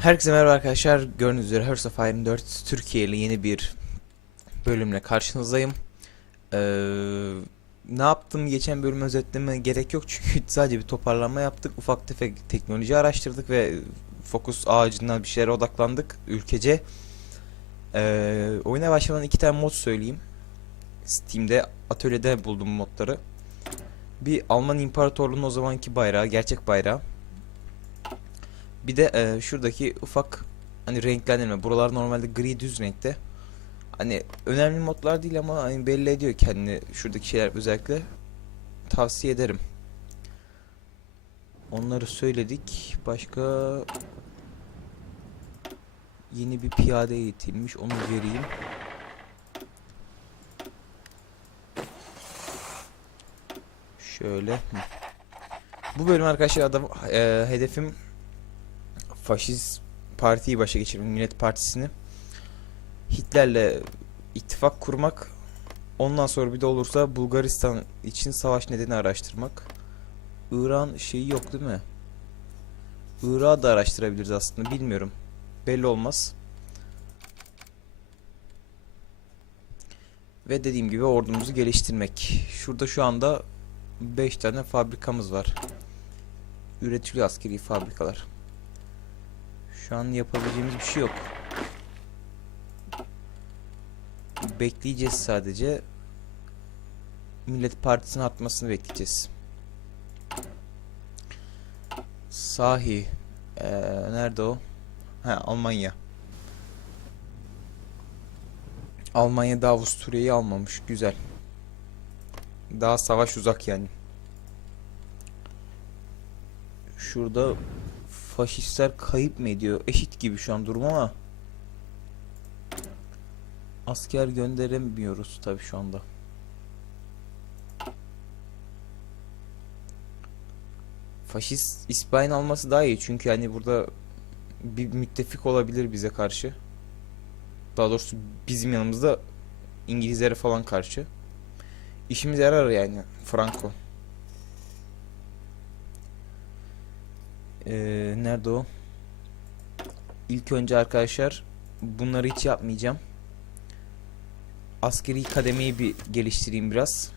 Herkese merhaba arkadaşlar. Gördüğünüz üzere Hearts of Iron 4 Türkiye yeni bir bölümle karşınızdayım. Ee, ne yaptım geçen bölüm özetleme gerek yok çünkü sadece bir toparlanma yaptık. Ufak tefek teknoloji araştırdık ve fokus ağacından bir şeylere odaklandık ülkece. Ee, oyuna başlamadan iki tane mod söyleyeyim. Steam'de atölyede buldum modları. Bir Alman İmparatorluğu'nun o zamanki bayrağı, gerçek bayrağı. Bir de e, şuradaki ufak hani renklendirme. Buralar normalde gri düz renkte. Hani önemli modlar değil ama hani belli ediyor kendini şuradaki şeyler özellikle. Tavsiye ederim. Onları söyledik. Başka yeni bir piyade eğitilmiş. Onu vereyim. Şöyle. Bu bölüm arkadaşlar adam e, hedefim faşist partiyi başa geçirmek, Millet Partisi'ni Hitler'le ittifak kurmak ondan sonra bir de olursa Bulgaristan için savaş nedeni araştırmak. İran şeyi yok değil mi? Irak'ı da araştırabiliriz aslında bilmiyorum. Belli olmaz. Ve dediğim gibi ordumuzu geliştirmek. Şurada şu anda 5 tane fabrikamız var. Üretiliyor askeri fabrikalar. Şu an yapabileceğimiz bir şey yok. Bekleyeceğiz sadece. Millet Partisi'nin atmasını bekleyeceğiz. Sahi. Ee, nerede o? Ha Almanya. Almanya da Avusturya'yı almamış. Güzel. Daha savaş uzak yani. Şurada faşistler kayıp mı ediyor? Eşit gibi şu an durum ama asker gönderemiyoruz tabii şu anda. Faşist İspanya alması daha iyi çünkü hani burada bir müttefik olabilir bize karşı. Daha doğrusu bizim yanımızda İngilizlere falan karşı. İşimize yarar yani Franco. Ee, nerede o? İlk önce arkadaşlar bunları hiç yapmayacağım. Askeri kademeyi bir geliştireyim biraz.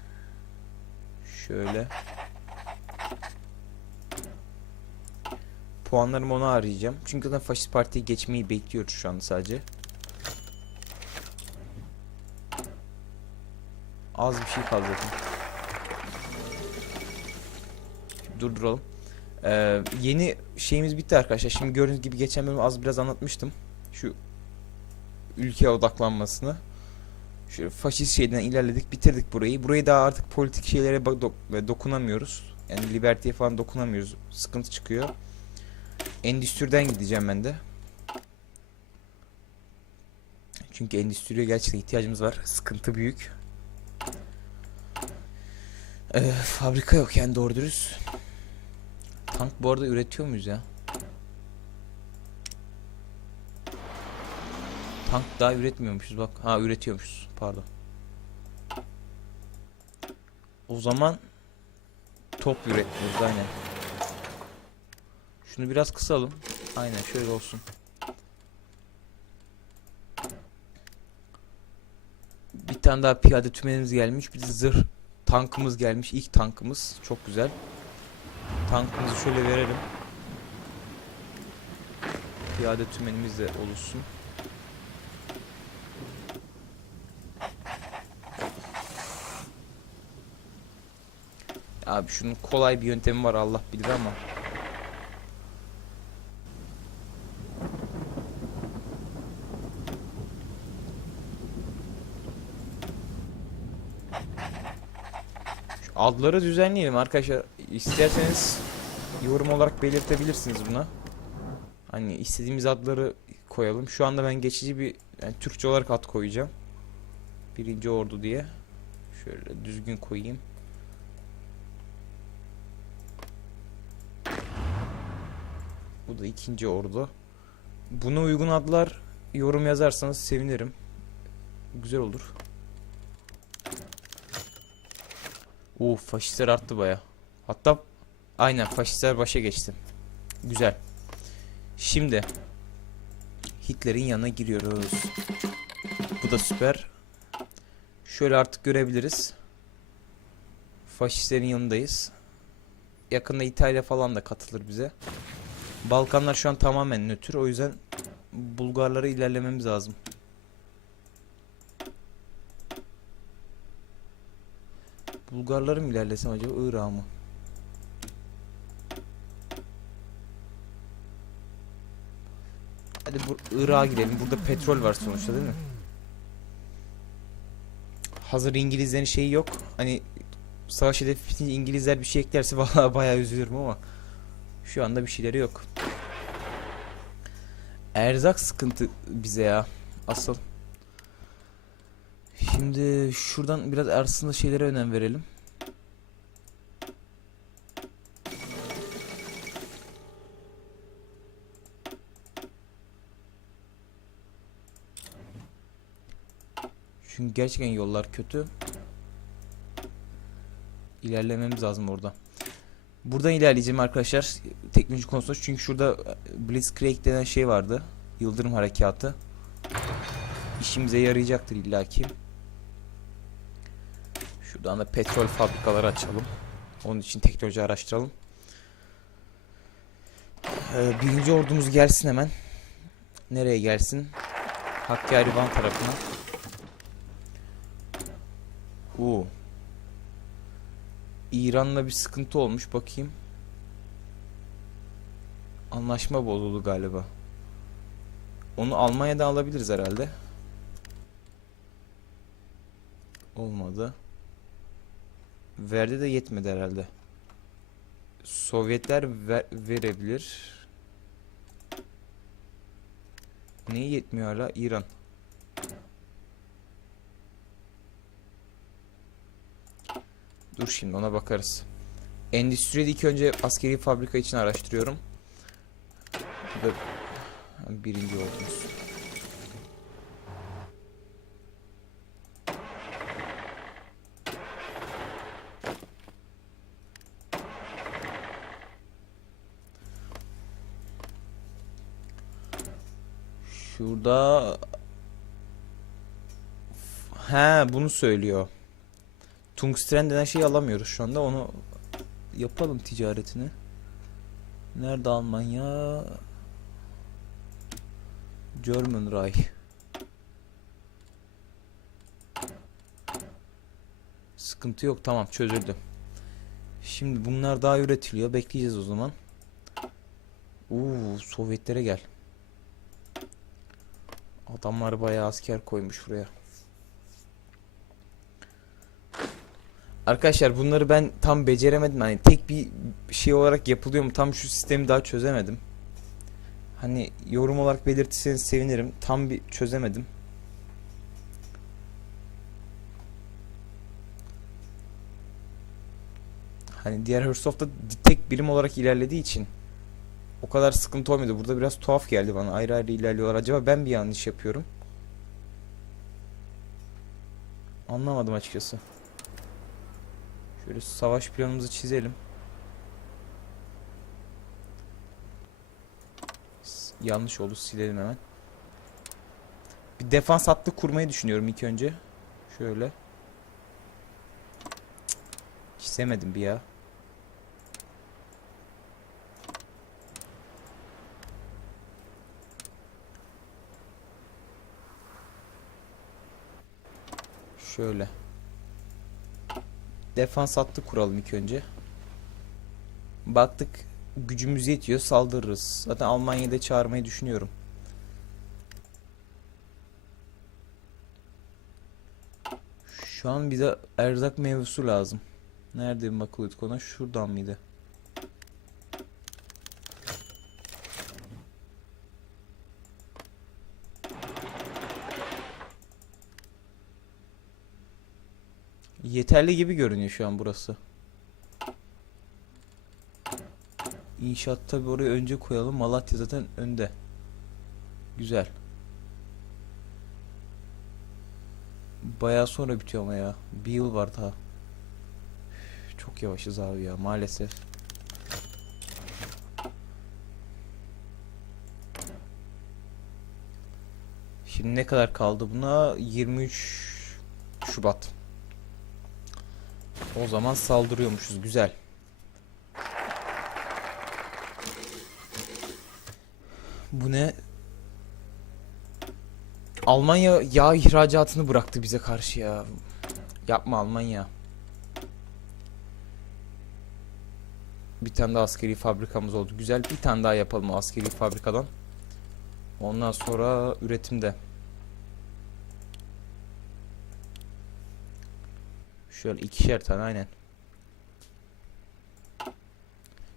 Şöyle. Puanlarımı ona harcayacağım. Çünkü zaten faşist partiye geçmeyi bekliyoruz şu anda sadece. Az bir şey kaldı. Durduralım. Ee, yeni şeyimiz bitti arkadaşlar. Şimdi gördüğünüz gibi geçen bölüm az biraz anlatmıştım. Şu ülkeye odaklanmasını. Şu faşist şeyden ilerledik, bitirdik burayı. Burayı daha artık politik şeylere dok- dokunamıyoruz. Yani liberty'ye falan dokunamıyoruz. Sıkıntı çıkıyor. Endüstriden gideceğim ben de. Çünkü endüstriye gerçekten ihtiyacımız var. Sıkıntı büyük. Ee, fabrika yok yani doğru dürüst. Tank bu arada üretiyor muyuz ya? Tank daha üretmiyormuşuz bak. Ha üretiyormuşuz. Pardon. O zaman top üretmiyoruz aynen. Şunu biraz kısalım. Aynen şöyle olsun. Bir tane daha piyade tümenimiz gelmiş. Bir de zırh tankımız gelmiş. İlk tankımız. Çok güzel. Tankımızı şöyle verelim. Piyade tümenimiz de oluşsun. Abi şunun kolay bir yöntemi var Allah bilir ama. Şu adları düzenleyelim arkadaşlar. İsterseniz yorum olarak belirtebilirsiniz buna. Hani istediğimiz adları koyalım. Şu anda ben geçici bir yani Türkçe olarak ad koyacağım. Birinci ordu diye. Şöyle düzgün koyayım. Bu da ikinci ordu. Buna uygun adlar yorum yazarsanız sevinirim. Güzel olur. Oo faşistler arttı baya. Hatta aynen faşistler başa geçti. Güzel. Şimdi Hitler'in yanına giriyoruz. Bu da süper. Şöyle artık görebiliriz. Faşistlerin yanındayız. Yakında İtalya falan da katılır bize. Balkanlar şu an tamamen nötr. O yüzden Bulgarlara ilerlememiz lazım. Bulgarları mı ilerlesem acaba Irak'a mı? Hadi bu Irak'a gidelim. Burada petrol var sonuçta değil mi? Hazır İngilizlerin şeyi yok. Hani savaş hedefi İngilizler bir şey eklerse vallahi bayağı üzülürüm ama şu anda bir şeyleri yok. Erzak sıkıntı bize ya. Asıl. Şimdi şuradan biraz aslında şeylere önem verelim. Gerçekten yollar kötü. İlerlememiz lazım orada. Buradan ilerleyeceğim arkadaşlar teknoloji konusunda çünkü şurada Blitzkrieg denen şey vardı. Yıldırım harekatı. İşimize yarayacaktır illaki. Şuradan da petrol fabrikaları açalım. Onun için teknoloji araştıralım. Ee, birinci ordumuz gelsin hemen. Nereye gelsin? Hakkari Van tarafına. Oo. İran'la bir sıkıntı olmuş bakayım. Anlaşma bozuldu galiba. Onu Almanya'da alabiliriz herhalde. Olmadı. Verdi de yetmedi herhalde. Sovyetler ver- verebilir. Neyi yetmiyor hala? İran. Dur şimdi ona bakarız. Endüstriyede ilk önce askeri fabrika için araştırıyorum. Bu da birinci ordumuz. Şurada He bunu söylüyor. Tungsten denen şeyi alamıyoruz şu anda. Onu yapalım ticaretini. Nerede Almanya? German Reich. Sıkıntı yok. Tamam çözüldü. Şimdi bunlar daha üretiliyor. Bekleyeceğiz o zaman. Uuu Sovyetlere gel. Adamlar bayağı asker koymuş buraya. Arkadaşlar bunları ben tam beceremedim. Hani tek bir şey olarak yapılıyor mu? Tam şu sistemi daha çözemedim. Hani yorum olarak belirtirseniz sevinirim. Tam bir çözemedim. Hani diğer Hearthstone'da tek birim olarak ilerlediği için o kadar sıkıntı olmuyordu. Burada biraz tuhaf geldi bana. Ayrı ayrı ilerliyorlar. Acaba ben bir yanlış yapıyorum? Anlamadım açıkçası. Şöyle savaş planımızı çizelim. Yanlış oldu silelim hemen. Bir defans hattı kurmayı düşünüyorum ilk önce. Şöyle. Çizemedim bir ya. Şöyle. Defans hattı kuralım ilk önce. Baktık gücümüz yetiyor saldırırız. Zaten Almanya'da çağırmayı düşünüyorum. Şu an bize erzak mevzusu lazım. Nerede bir bakalıyorduk konu? Şuradan mıydı? Yeterli gibi görünüyor şu an burası. İnşaat tabi oraya önce koyalım. Malatya zaten önde. Güzel. Bayağı sonra bitiyor ama ya. Bir yıl var daha. Çok yavaşız abi ya maalesef. Şimdi ne kadar kaldı buna? 23 Şubat. O zaman saldırıyormuşuz. Güzel. Bu ne? Almanya yağ ihracatını bıraktı bize karşı ya. Yapma Almanya. Bir tane daha askeri fabrikamız oldu. Güzel bir tane daha yapalım askeri fabrikadan. Ondan sonra üretimde. Şöyle ikişer tane aynen.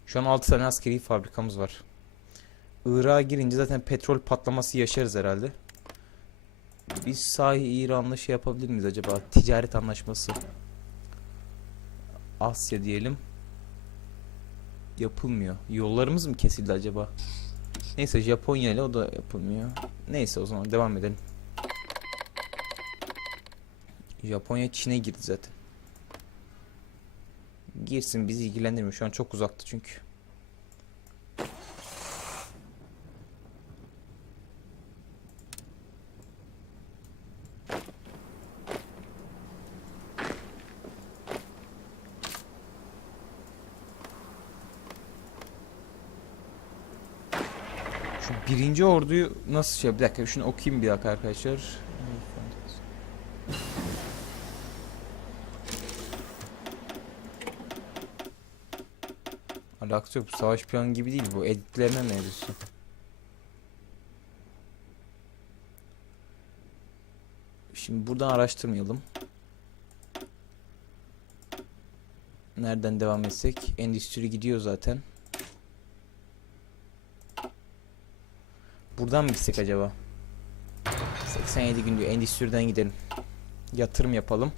Şu an 6 tane askeri fabrikamız var. Irak'a girince zaten petrol patlaması yaşarız herhalde. Biz sahi İran'la şey yapabilir miyiz acaba? Ticaret anlaşması. Asya diyelim. Yapılmıyor. Yollarımız mı kesildi acaba? Neyse Japonya ile o da yapılmıyor. Neyse o zaman devam edelim. Japonya Çin'e girdi zaten. Girsin bizi ilgilendirmiyor. Şu an çok uzaktı çünkü. Şu birinci orduyu nasıl şey bir dakika şunu okuyayım bir dakika arkadaşlar. Alakası yok savaş planı gibi değil bu editleme mevzusu. Şimdi buradan araştırmayalım. Nereden devam etsek? Endüstri gidiyor zaten. Buradan mı gitsek acaba? 87 gün diyor. Endüstriden gidelim. Yatırım yapalım.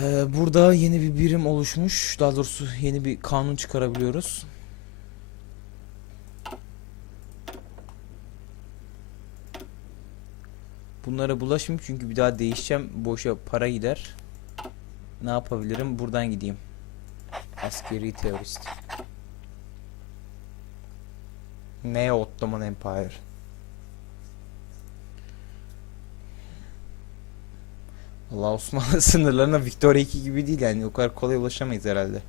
Ee, burada yeni bir birim oluşmuş. Daha doğrusu yeni bir kanun çıkarabiliyoruz. Bunlara bulaşmayayım çünkü bir daha değişeceğim. Boşa para gider. Ne yapabilirim? Buradan gideyim. Askeri teorist. Neo Ottoman Empire. Allah Osmanlı sınırlarına Victoria 2 gibi değil yani o kadar kolay ulaşamayız herhalde.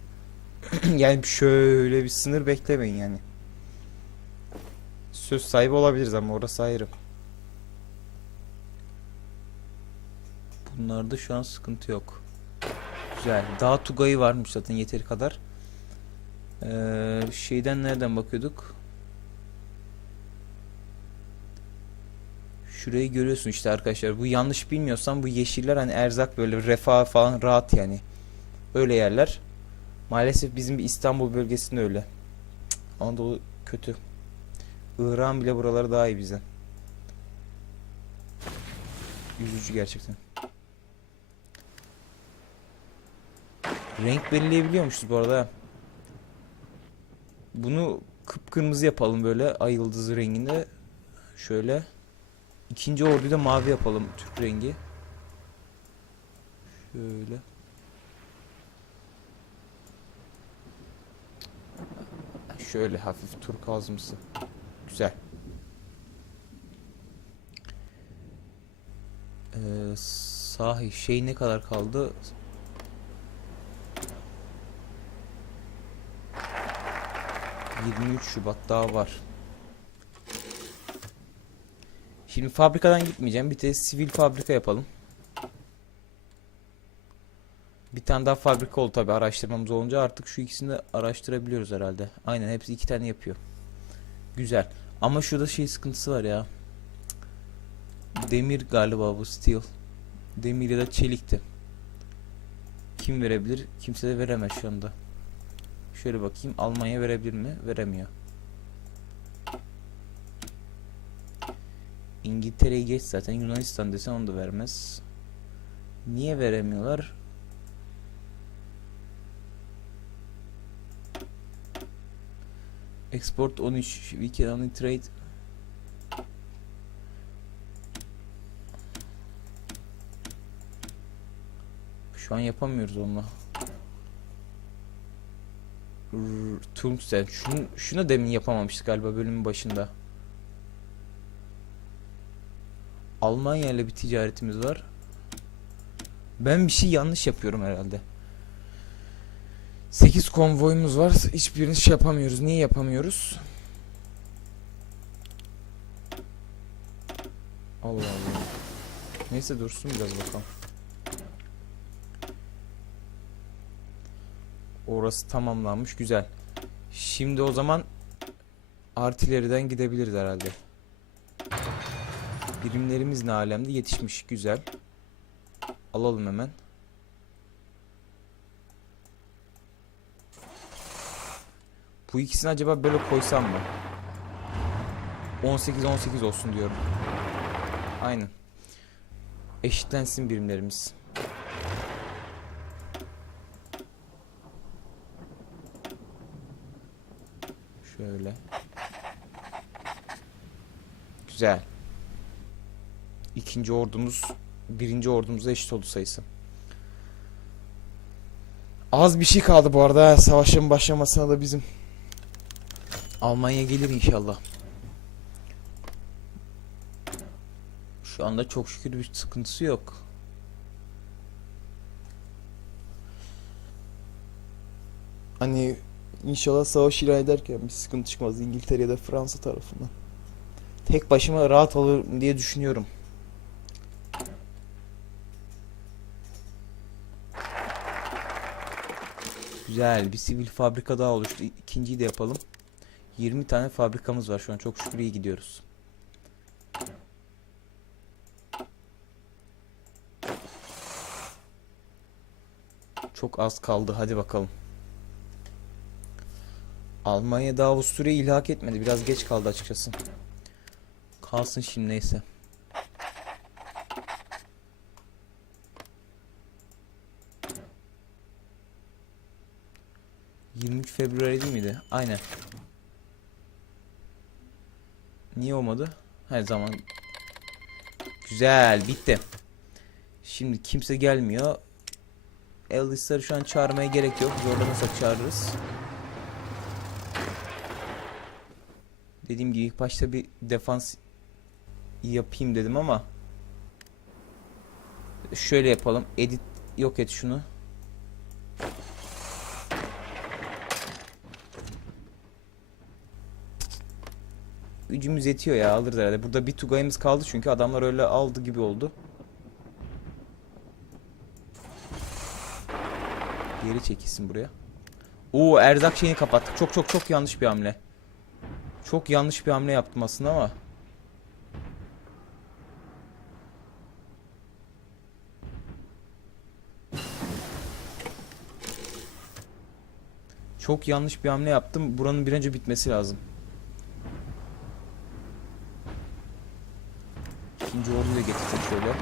yani şöyle bir sınır beklemeyin yani. Söz sahibi olabiliriz ama orası ayrı. Bunlarda şu an sıkıntı yok. Güzel. Dağ Tugay'ı varmış zaten yeteri kadar. Ee, şeyden nereden bakıyorduk? Şurayı görüyorsun işte arkadaşlar. Bu yanlış bilmiyorsam bu yeşiller hani erzak böyle refah falan rahat yani. Öyle yerler. Maalesef bizim İstanbul bölgesinde öyle. Cık, Anadolu kötü. Irak'ın bile buraları daha iyi bize. Üzücü gerçekten. Renk belirleyebiliyormuşuz bu arada. Bunu kıpkırmızı yapalım böyle ay yıldızı renginde. Şöyle. İkinci orduyu da mavi yapalım Türk rengi. Şöyle. Şöyle hafif turkuazımsı. Güzel. Ee, sahi şey ne kadar kaldı? ...23 Şubat daha var. Şimdi fabrikadan gitmeyeceğim. Bir de sivil fabrika yapalım. Bir tane daha fabrika oldu tabi araştırmamız olunca artık şu ikisini de araştırabiliyoruz herhalde. Aynen hepsi iki tane yapıyor. Güzel. Ama şurada şey sıkıntısı var ya. Demir galiba bu steel. Demir ya da çelikti. Kim verebilir? Kimse de veremez şu anda. Şöyle bakayım. Almanya verebilir mi? Veremiyor. İngiltere'yi geç zaten Yunanistan desen onu da vermez. Niye veremiyorlar? Export 13 we can only trade Şu an yapamıyoruz onunla. Tungsten. Şunu, şunu demin yapamamıştık galiba bölümün başında. Almanya ile bir ticaretimiz var. Ben bir şey yanlış yapıyorum herhalde. 8 konvoyumuz var. Hiçbirini şey yapamıyoruz. Niye yapamıyoruz? Allah Allah. Neyse dursun biraz bakalım. Orası tamamlanmış. Güzel. Şimdi o zaman artileriden gidebiliriz herhalde. Birimlerimiz ne alemde? Yetişmiş. Güzel. Alalım hemen. Bu ikisini acaba böyle koysam mı? 18 18 olsun diyorum. Aynen. Eşitlensin birimlerimiz. Şöyle. Güzel. İkinci ordumuz birinci ordumuza eşit oldu sayısı. Az bir şey kaldı bu arada. Savaşın başlamasına da bizim. Almanya gelir inşallah. Şu anda çok şükür bir sıkıntısı yok. Hani inşallah savaş ilan ederken bir sıkıntı çıkmaz İngiltere da Fransa tarafından. Tek başıma rahat olur diye düşünüyorum. Güzel bir sivil fabrika daha oluştu. İkinciyi de yapalım. 20 tane fabrikamız var şu an. Çok şükür iyi gidiyoruz. Çok az kaldı. Hadi bakalım. Almanya daha Avusturya'yı ilhak etmedi. Biraz geç kaldı açıkçası. Kalsın şimdi neyse. ...23 Februari değil miydi? Aynen. Niye olmadı? Her zaman. Güzel bitti. Şimdi kimse gelmiyor. Elvis'leri şu an çağırmaya gerek yok. Zorlamasak çağırırız. Dediğim gibi ilk başta bir defans yapayım dedim ama şöyle yapalım. Edit yok et şunu. Gücümüz yetiyor ya alırız herhalde. Burada bir tugayımız kaldı çünkü adamlar öyle aldı gibi oldu. Geri çekilsin buraya. Oo erzak şeyini kapattık. Çok çok çok yanlış bir hamle. Çok yanlış bir hamle yaptım aslında ama. Çok yanlış bir hamle yaptım. Buranın bir önce bitmesi lazım. Orduyu da getirdim şöyle.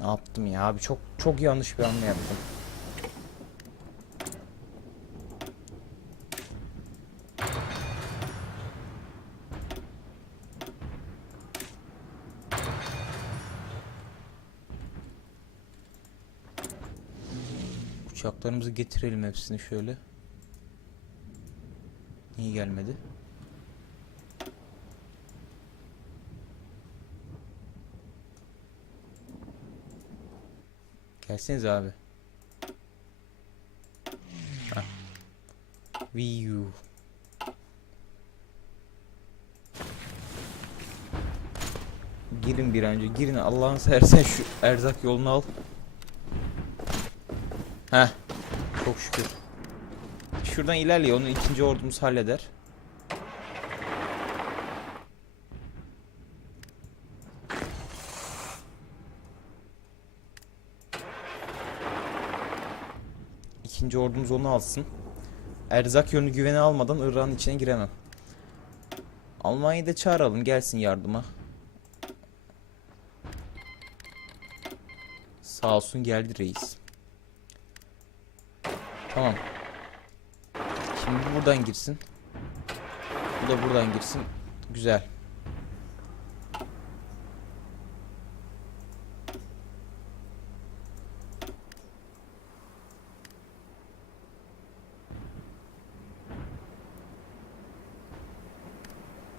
Ne yaptım ya abi? Çok çok yanlış bir hamle yaptım. Uçaklarımızı getirelim hepsini şöyle. Niye gelmedi? Gelseniz abi. Hah. Wii. Girin bir önce girin Allah'ını seversen şu erzak yolunu al. Heh. Çok şükür. Şuradan ilerliyor. Onu ikinci ordumuz halleder. İkinci ordumuz onu alsın. Erzak yönü güvene almadan Irak'ın içine giremem. Almanya'yı da çağıralım gelsin yardıma. Sağ olsun geldi reis. Tamam. Şimdi bu buradan girsin. Bu da buradan girsin. Güzel.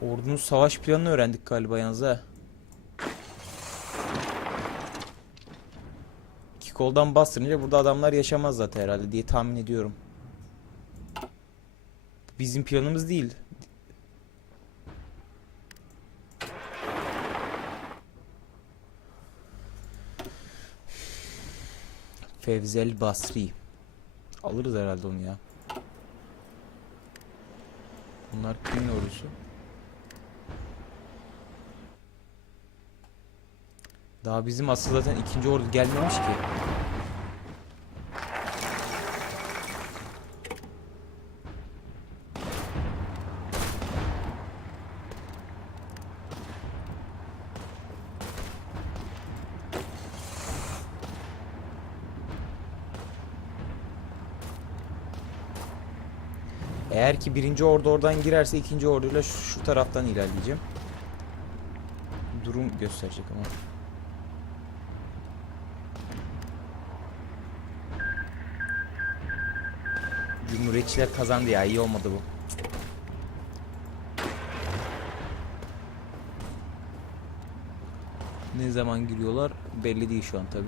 Ordunun savaş planını öğrendik galiba yalnız ha. İki koldan bastırınca burada adamlar yaşamaz zaten herhalde diye tahmin ediyorum. Bizim planımız değil. Fevzel Basri. Alırız herhalde onu ya. Bunlar kimin ordusu? Daha bizim asıl zaten ikinci ordu gelmemiş ki. Eğer ki birinci ordu oradan girerse ikinci orduyla şu, şu taraftan ilerleyeceğim. Durum gösterecek ama. Cumhuriyetçiler kazandı ya iyi olmadı bu. Ne zaman giriyorlar belli değil şu an tabi.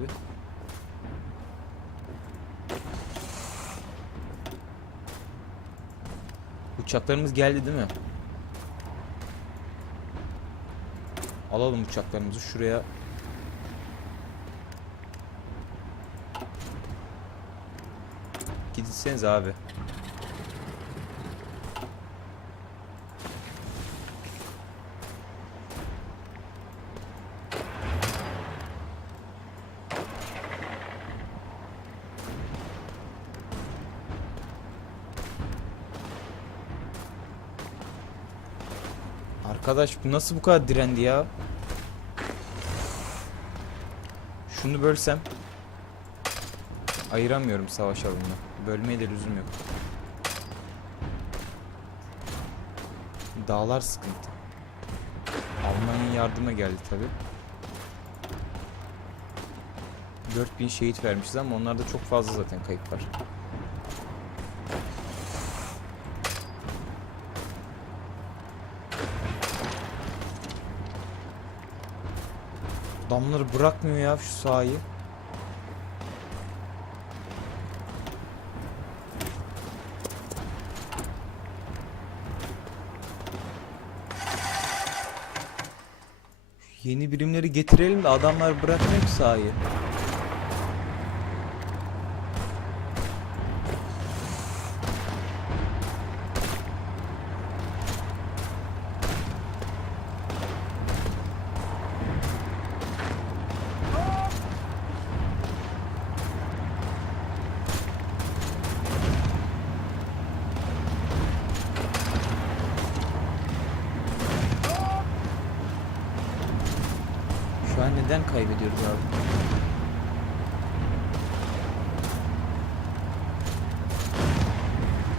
Uçaklarımız geldi değil mi? Alalım uçaklarımızı şuraya. Gitseniz abi. Arkadaş bu nasıl bu kadar direndi ya? Şunu bölsem ayıramıyorum savaş alanını. Bölmeye de lüzum yok. Dağlar sıkıntı. Almanya yardıma geldi tabi. 4000 şehit vermişiz ama onlarda çok fazla zaten kayıp var. Adamları bırakmıyor ya şu sahayı. Yeni birimleri getirelim de adamlar bırakmıyor ki sahayı. Şu an neden kaybediyoruz abi?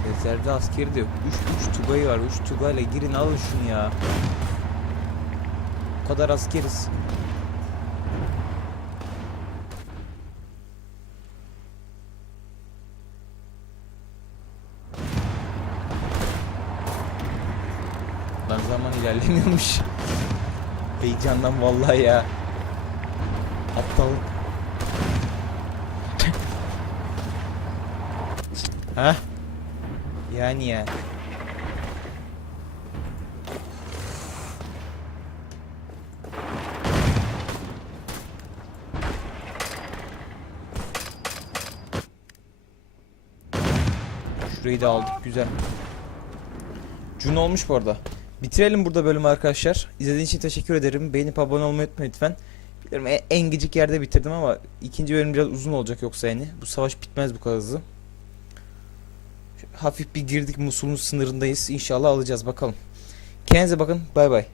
Rezervde askeri de yok. 3 3 Tugay var. 3 Tugay'la girin alın şunu ya. O kadar askeriz. Lan zaman ilerlemiyormuş. Heyecandan vallahi ya. Aptallık. ha? Yani ya. Şurayı da aldık güzel. Cun olmuş bu arada. Bitirelim burada bölümü arkadaşlar. İzlediğiniz için teşekkür ederim. Beğenip abone olmayı unutmayın lütfen. Biliyorum e- en gıcık yerde bitirdim ama ikinci bölüm biraz uzun olacak yoksa yani. Bu savaş bitmez bu kadar hızlı. Hafif bir girdik Musul'un sınırındayız. İnşallah alacağız bakalım. Kendinize bakın. Bay bay.